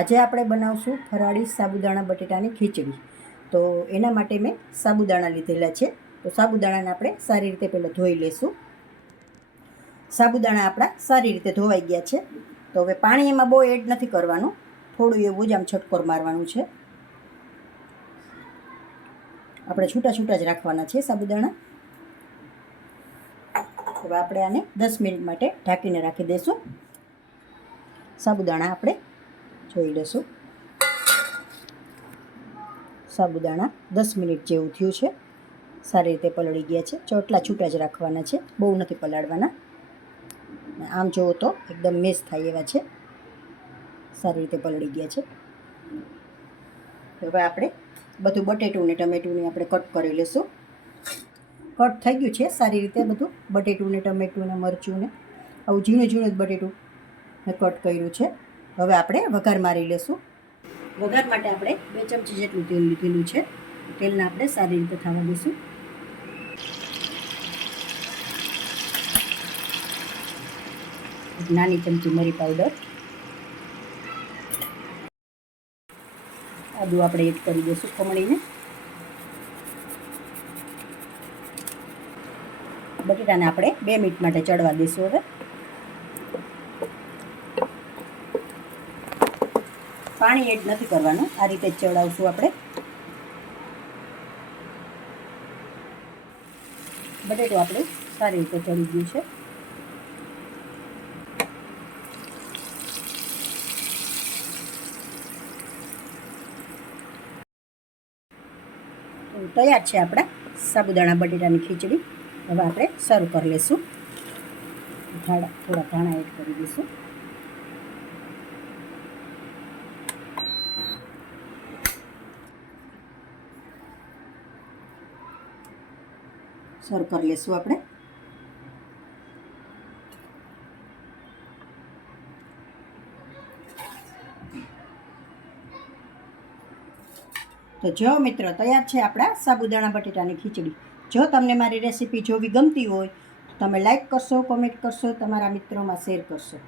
આજે આપણે બનાવશું ફરાળી સાબુદાણા બટેટાની ખીચડી. તો એના માટે મેં સાબુદાણા લીધેલા છે. તો સાબુદાણાને આપણે સારી રીતે પહેલાં ધોઈ લઈશું. સાબુદાણા આપણા સારી રીતે ધોવાઈ ગયા છે. તો હવે પાણી એમાં બહુ એડ નથી કરવાનું, થોડું એવું જ આમ છટકોર મારવાનું છે. આપણે છૂટા છૂટા જ રાખવાના છે સાબુદાણા. હવે આપણે આને 10 મિનિટ માટે ઢાંકીને રાખી દઈશું. સાબુદાણા આપણે જોઈ લઈશું. સાબુદાણા 10 મિનિટ જેવું થયું છે, સારી રીતે પલળી ગયા છે. ચોટલા છૂટા જ રાખવાના છે, બહુ નથી પલાળવાના. આમ જુઓ તો એકદમ મેશ થાય એવા છે, સારી રીતે પલળી ગયા છે. હવે આપણે બધું બટેટું ને ટમેટું ને આપણે કટ કરી લઈશું. કટ થઈ ગયું છે સારી રીતે બધું, બટેટું ને ટમેટું ને મરચું ને આવું ઝીણું ઝીણું જ બટેટું મેં કટ કર્યું છે. હવે આપણે વઘાર મારી લઈશું. વઘાર માટે આપણે 2 ચમચી જેટલું તેલ લીધેલું છે. તેલને આપણે સારી રીતે થવા દઈશું. એક નાની ચમચી મરી પાવડર, આદું આપણે એડ કરી દઈશું ખમણીને. બટેટાને આપણે 2 મિનિટ માટે ચડવા દઈશું. હવે પાણી એડ નથી કરવાનું, આ રીતે જ ચડાવશું આપણે. બટેટું આપણે સારી રીતે ચડી ગયું છે. તૈયાર છે આપણા સાબુદાણા બટેટાની ખીચડી. હવે આપણે સર્વ કરી લઈશું. થોડા ધાણા એડ કરી દઈશું. સર્વ કરી લઈશું આપણે. તો જો મિત્રો, તૈયાર છે આપણા સાબુદાણા બટેટાની ખીચડી. જો તમને મારી રેસીપી જોવી ગમતી હોય તો તમે લાઈક કરશો, કોમેન્ટ કરશો, તમારા મિત્રોમાં શેર કરશો.